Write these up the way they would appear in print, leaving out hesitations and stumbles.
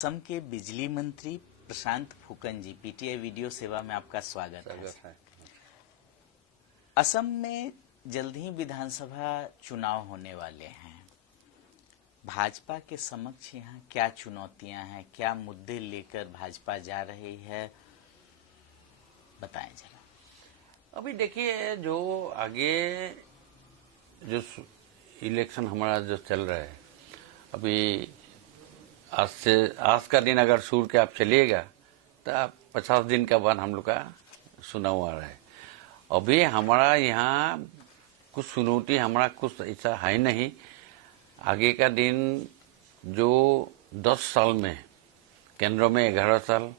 असम के बिजली मंत्री प्रशांत फूकन जी, पीटीआई वीडियो सेवा में आपका स्वागत है। असम में जल्द ही विधानसभा चुनाव होने वाले हैं। भाजपा के समक्ष यहाँ क्या चुनौतियां हैं, क्या मुद्दे लेकर भाजपा जा रही है, बताएं जरा। अभी देखिए, जो आगे जो इलेक्शन हमारा जो चल रहा है, अभी आज का दिन अगर सूर के आप चलिएगा तो 50 दिन का बाद हम लोग का चुनाव आ रहा है। अभी हमारा यहाँ कुछ चुनौती हमारा कुछ ऐसा है नहीं। आगे का दिन जो 10 साल में केंद्र में 11 साल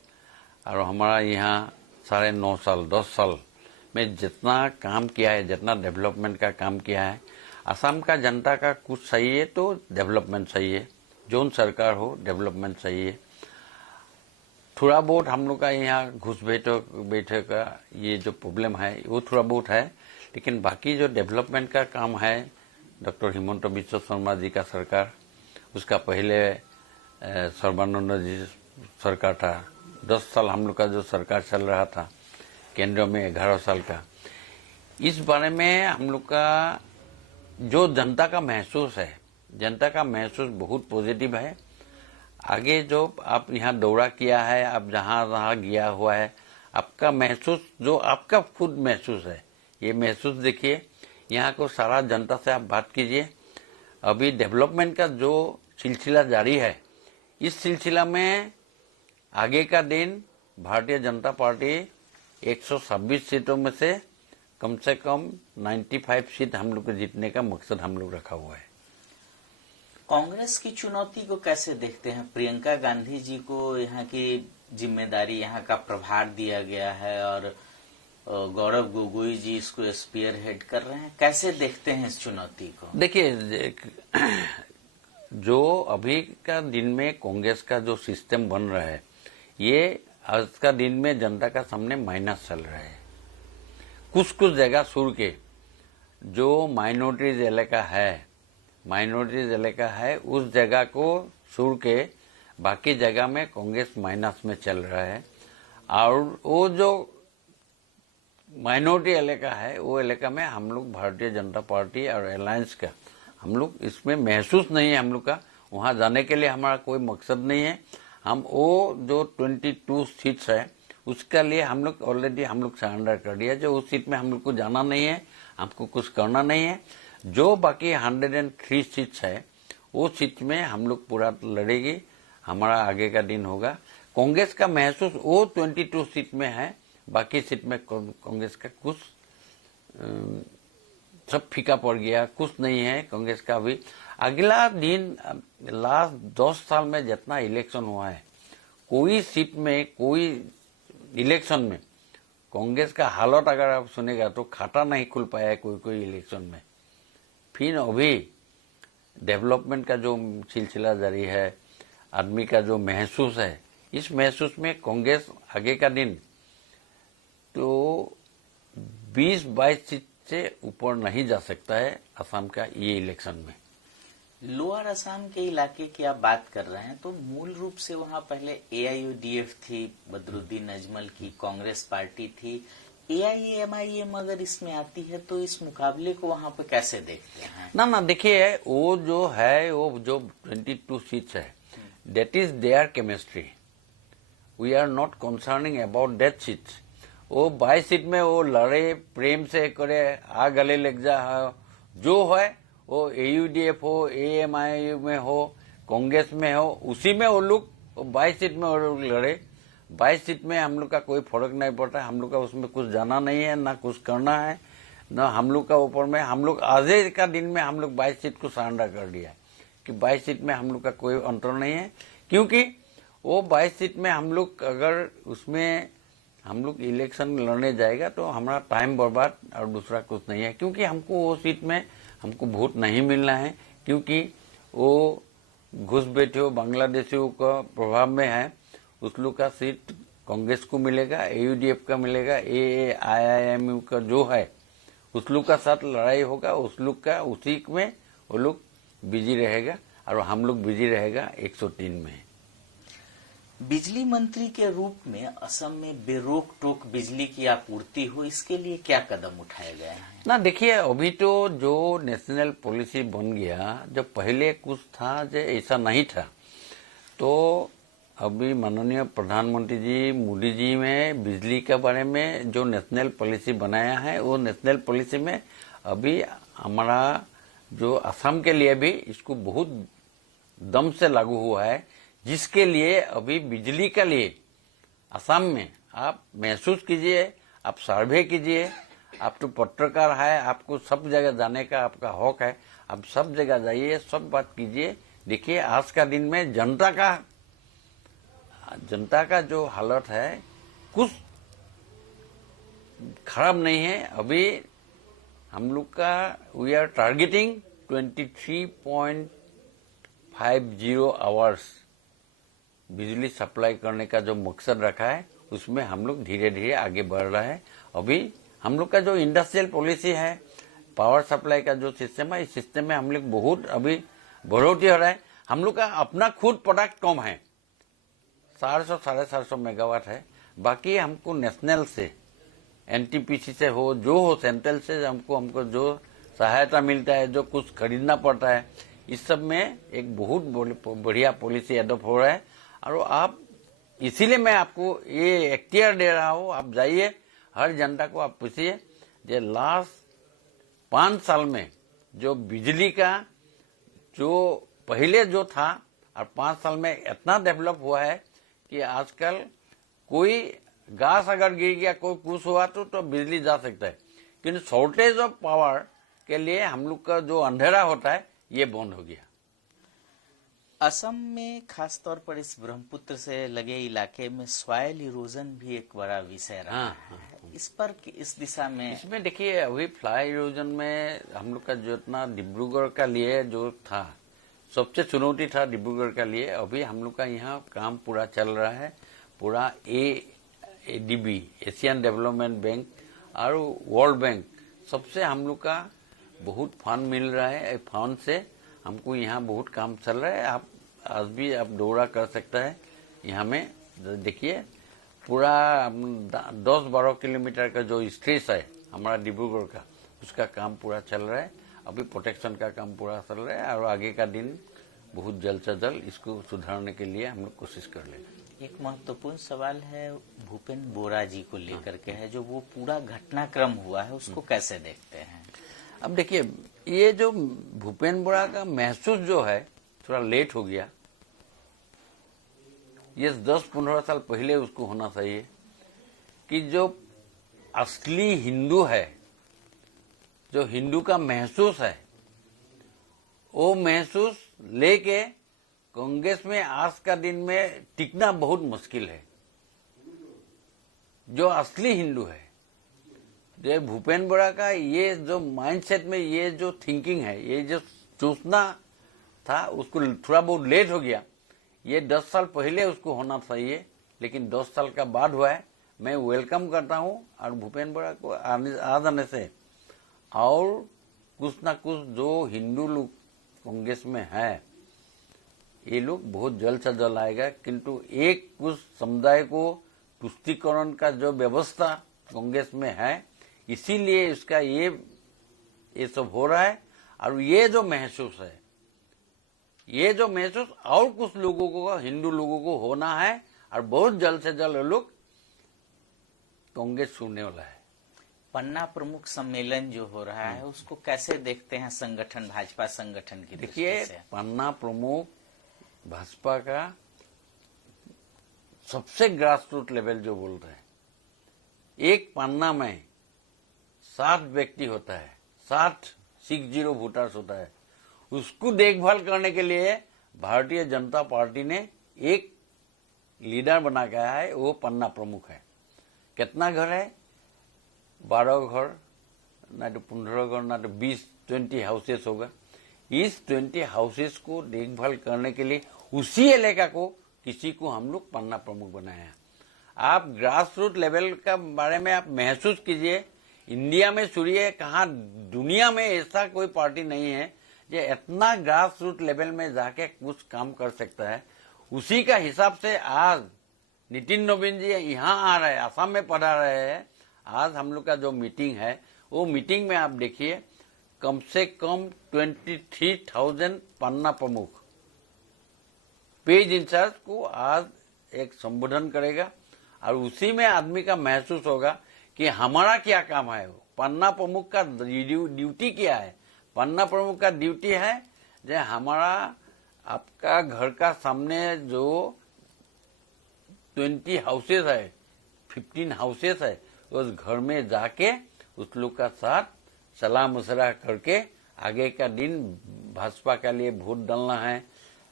और हमारा यहाँ 9.5 साल 10 साल में जितना काम किया है, जितना डेवलपमेंट का काम किया है, असम का जनता का कुछ सही है तो डेवलपमेंट सही है, जोन सरकार हो डेवलपमेंट सही है। थोड़ा बहुत हम लोग का यहाँ घुस बैठे का ये जो प्रॉब्लम है वो थोड़ा बहुत है, लेकिन बाकी जो डेवलपमेंट का काम है, डॉक्टर हिमंत बिश्व शर्मा जी का सरकार, उसका पहले सर्बानंद जी सरकार था, 10 साल हम लोग का जो सरकार चल रहा था, केंद्र में 11 साल का। इस बारे में हम लोग का जो जनता का महसूस है, जनता का महसूस बहुत पॉजिटिव है। आगे जो आप यहाँ दौरा किया है, आप जहाँ गया हुआ है, आपका महसूस जो आपका खुद महसूस है, ये महसूस देखिए। यहाँ को सारा जनता से आप बात कीजिए। अभी डेवलपमेंट का जो सिलसिला जारी है, इस सिलसिला में आगे का दिन भारतीय जनता पार्टी 126 सीटों में से कम 95 सीट हम लोग को जीतने का मकसद हम लोग रखा हुआ है। कांग्रेस की चुनौती को कैसे देखते हैं? प्रियंका गांधी जी को यहाँ की जिम्मेदारी, यहाँ का प्रभार दिया गया है और गौरव गोगोई जी इसको स्पीयर हेड कर रहे हैं। कैसे देखते हैं इस चुनौती को? देखिए, जो अभी का दिन में कांग्रेस का जो सिस्टम बन रहा है, ये आज का दिन में जनता का सामने माइनस चल रहा है। कुछ जगह सुर के जो माइनॉरिटीज इलाका है, उस जगह को सुर के बाकी जगह में कांग्रेस माइनस में चल रहा है। और वो जो माइनॉरिटी इलाका है, वो इलाका में हम लोग भारतीय जनता पार्टी और अलायंस का हम लोग इसमें महसूस नहीं है। हम लोग का वहां जाने के लिए हमारा कोई मकसद नहीं है। हम वो जो 22 सीट्स है, उसके लिए हम लोग ऑलरेडी हम लोग सरेंडर कर दिया। जो उस सीट में हम लोग को जाना नहीं है, हमको कुछ करना नहीं है। जो बाकी 103 सीट्स है, वो सीट में हम लोग पूरा लड़ेगी, हमारा आगे का दिन होगा। कांग्रेस का महसूस वो 22 सीट में है, बाकी सीट में कांग्रेस का कुछ सब फीका पड़ गया, कुछ नहीं है कांग्रेस का। अभी अगला दिन लास्ट 10 साल में जितना इलेक्शन हुआ है, कोई सीट में, कोई इलेक्शन में कांग्रेस का हालत अगर आप सुनेगा तो खाता नहीं खुल पाया है कोई इलेक्शन में। फिर अभी डेवलपमेंट का जो सिलसिला जारी है, आदमी का जो महसूस है, इस महसूस में कांग्रेस आगे का दिन तो 20-22 सीट से ऊपर नहीं जा सकता है असम का ये इलेक्शन में। लोअर असम के इलाके की आप बात कर रहे हैं, तो मूल रूप से वहां पहले AIUDF थी, बदरुद्दीन अजमल की कांग्रेस पार्टी थी। AIMIM अगर इसमें आती है तो इस मुकाबले को वहां पे कैसे देखते हैं? ना देखिए, वो जो है, वो जो 22 सीट्स है, that is their chemistry. We are not concerning about that seats. वो 22 सीट में वो लड़े, प्रेम से करे, आ गले लग जा, जो है वो AUDF हो, AIMIM में हो, कांग्रेस में हो, उसी में वो लोग 22 सीट में वो लोग लड़े। 22 सीट में हम लोग का कोई फर्क नहीं पड़ता। हम लोग का उसमें कुछ जाना नहीं है, ना कुछ करना है, ना हम लोग का ऊपर में। हम लोग आज का दिन में हम लोग 22 सीट को सरेंडर कर दिया है कि 22 सीट में हम लोग का कोई अंतर नहीं है, क्योंकि वो 22 सीट में हम लोग अगर उसमें हम लोग इलेक्शन लड़ने जाएगा तो हमारा टाइम बर्बाद और दूसरा कुछ नहीं है। क्योंकि हमको वो सीट में हमको वोट नहीं मिलना है, क्योंकि वो घुस बैठे हो बांग्लादेशियों का प्रभाव में है। उस लोग का सीट कांग्रेस को मिलेगा, AUDF का मिलेगा, AIMIM का जो है उस लोग का साथ लड़ाई होगा। उस लोग का उसी में वो लोग बिजी रहेगा और हम लोग बिजी रहेगा 103 में। बिजली मंत्री के रूप में असम में बेरोक टोक बिजली की आपूर्ति हो, इसके लिए क्या कदम उठाए गए हैं? ना देखिए, अभी तो जो नेशनल पॉलिसी बन गया, जो पहले कुछ था जो ऐसा नहीं था, तो अभी माननीय प्रधानमंत्री जी मोदी जी में बिजली के बारे में जो नेशनल पॉलिसी बनाया है, वो नेशनल पॉलिसी में अभी हमारा जो असम के लिए भी इसको बहुत दम से लागू हुआ है, जिसके लिए अभी बिजली के लिए असम में आप महसूस कीजिए, आप सर्वे कीजिए, आप तो पत्रकार है, आपको सब जगह जाने का आपका हक है, आप सब जगह जाइए, सब बात कीजिए। देखिए आज का दिन में जनता का जो हालत है कुछ खराब नहीं है। अभी हम लोग का वी आर टारगेटिंग 23.50 आवर्स बिजली सप्लाई करने का जो मकसद रखा है, उसमें हम लोग धीरे धीरे आगे बढ़ रहे हैं। अभी हम लोग का जो इंडस्ट्रियल पॉलिसी है, पावर सप्लाई का जो सिस्टम है, इस सिस्टम में हम लोग बहुत अभी बढ़ोतरी हो रहा है। हम लोग का अपना खुद प्रोडक्ट कम है, 400-450 मेगावाट है। बाकी हमको नेशनल से, एनटीपीसी से हो, जो हो, सेंट्रल से हमको जो सहायता मिलता है, जो कुछ खरीदना पड़ता है, इस सब में एक बहुत बढ़िया पॉलिसी एडॉप्ट हो रहा है। और आप इसीलिए मैं आपको ये इख्तियार दे रहा हूँ, आप जाइए, हर जनता को आप पूछिए, जो लास्ट 5 साल में जो बिजली का जो पहले जो था और 5 साल में इतना डेवलप हुआ है कि आजकल कोई घास अगर गिर गया, कोई कुछ हुआ तो बिजली जा सकता है, किंतु शॉर्टेज ऑफ पावर के लिए हम लोग का जो अंधेरा होता है ये बंद हो गया। असम में खास तौर पर इस ब्रह्मपुत्र से लगे इलाके में सॉइल इरोजन भी एक बड़ा विषय रहा है। इस पर इस दिशा में इसमें देखिए, अभी फ्लाई इरोजन में हम लोग का जो इतना डिब्रूगढ़ का लिए जो था, सबसे चुनौती था डिब्रूगढ़ का लिए। अभी हम लोग का यहाँ काम पूरा चल रहा है, पूरा ADB एशियन डेवलपमेंट बैंक और वर्ल्ड बैंक सबसे हम लोग का बहुत फंड मिल रहा है। फंड से हमको यहाँ बहुत काम चल रहा है। आप आज भी आप दौरा कर सकता है यहाँ में, देखिए पूरा 10-12 किलोमीटर का जो स्ट्रेच है हमारा डिब्रूगढ़ का, उसका काम पूरा चल रहा है। अभी प्रोटेक्शन का काम पूरा चल रहा है और आगे का दिन बहुत जल्द से जल्द इसको सुधारने के लिए हम लोग कोशिश कर लेंगे। एक महत्वपूर्ण सवाल है भूपेन बोरा जी को लेकर के है, जो वो पूरा घटनाक्रम हुआ है उसको कैसे देखते हैं? अब देखिए, ये जो भूपेन बोरा का महसूस जो है थोड़ा लेट हो गया, ये 10-15 साल पहले उसको होना चाहिए कि जो असली हिंदू है, जो हिंदू का महसूस है, वो महसूस लेके कांग्रेस में आज का दिन में टिकना बहुत मुश्किल है। जो असली हिंदू है, जो भूपेन बोरा का ये जो माइंडसेट में ये जो थिंकिंग है, ये जो सोचना था, उसको थोड़ा बहुत लेट हो गया। ये 10 साल पहले उसको होना चाहिए, लेकिन 10 साल का बाद हुआ है। मैं वेलकम करता हूं और भूपेन बोरा को आ जाने से और कुछ ना कुछ जो हिंदू लोग कांग्रेस में है, ये लोग बहुत जल्द से जल्द आएगा। किंतु एक कुछ समुदाय को तुष्टीकरण का जो व्यवस्था कांग्रेस में है, इसीलिए इसका ये सब हो रहा है। और ये जो महसूस है, ये जो महसूस और कुछ लोगों को, हिंदू लोगों को होना है और बहुत जल्द से जल्द लोग कांग्रेस छोड़ने वाला है। पन्ना प्रमुख सम्मेलन जो हो रहा है उसको कैसे देखते हैं संगठन, भाजपा संगठन की? देखिए, पन्ना प्रमुख भाजपा का सबसे ग्रास रूट लेवल जो बोल रहे हैं, एक पन्ना में 60 व्यक्ति होता है, 60 वोटर्स होता है। उसको देखभाल करने के लिए भारतीय जनता पार्टी ने एक लीडर बना गया है, वो पन्ना प्रमुख है। कितना घर है? 12 घर, ना तो 15 घर, ना तो 20 हाउसेस होगा। इस 20 हाउसेस को देखभाल करने के लिए उसी इलाका को किसी को हम लोग पन्ना प्रमुख बनाया। आप ग्रास रूट लेवल का बारे में आप महसूस कीजिए। इंडिया में सुनिए, कहा दुनिया में ऐसा कोई पार्टी नहीं है जो इतना ग्रास रूट लेवल में जाके कुछ काम कर सकता है। उसी का हिसाब से आज नितिन नवीन जी यहाँ आ रहे हैं, असम में पढ़ा रहे हैं। आज हम लोग का जो मीटिंग है, वो मीटिंग में आप देखिए कम से कम 23,000 पन्ना प्रमुख पेज इंचार्ज को आज एक संबोधन करेगा, और उसी में आदमी का महसूस होगा कि हमारा क्या काम है। पन्ना प्रमुख का ड्यूटी क्या है। पन्ना प्रमुख का ड्यूटी है जो हमारा आपका घर का सामने जो 20 हाउसेस है, 15 हाउसेस है, उस घर में जाके उस लोग का साथ सलाह मशवरा करके आगे का दिन भाजपा के लिए वोट डालना है,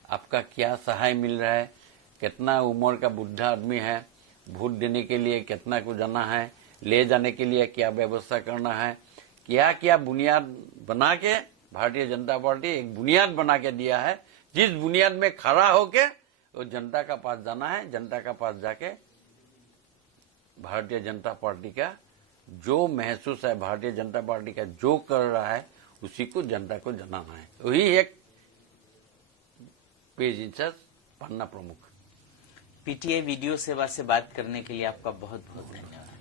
आपका क्या सहाय मिल रहा है, कितना उम्र का बुढ़ा आदमी है, वोट देने के लिए कितना को जाना है, ले जाने के लिए क्या व्यवस्था करना है, क्या क्या बुनियाद बना के भारतीय जनता पार्टी एक बुनियाद बना के दिया है। जिस बुनियाद में खड़ा होके वो जनता का पास जाना है, जनता का पास जाके भारतीय जनता पार्टी का जो महसूस है, भारतीय जनता पार्टी का जो कर रहा है, उसी को जनता को जनाना है। वही एक पेज इंचार्ज पन्ना प्रमुख। पीटीआई वीडियो सेवा से बात करने के लिए आपका बहुत बहुत धन्यवाद।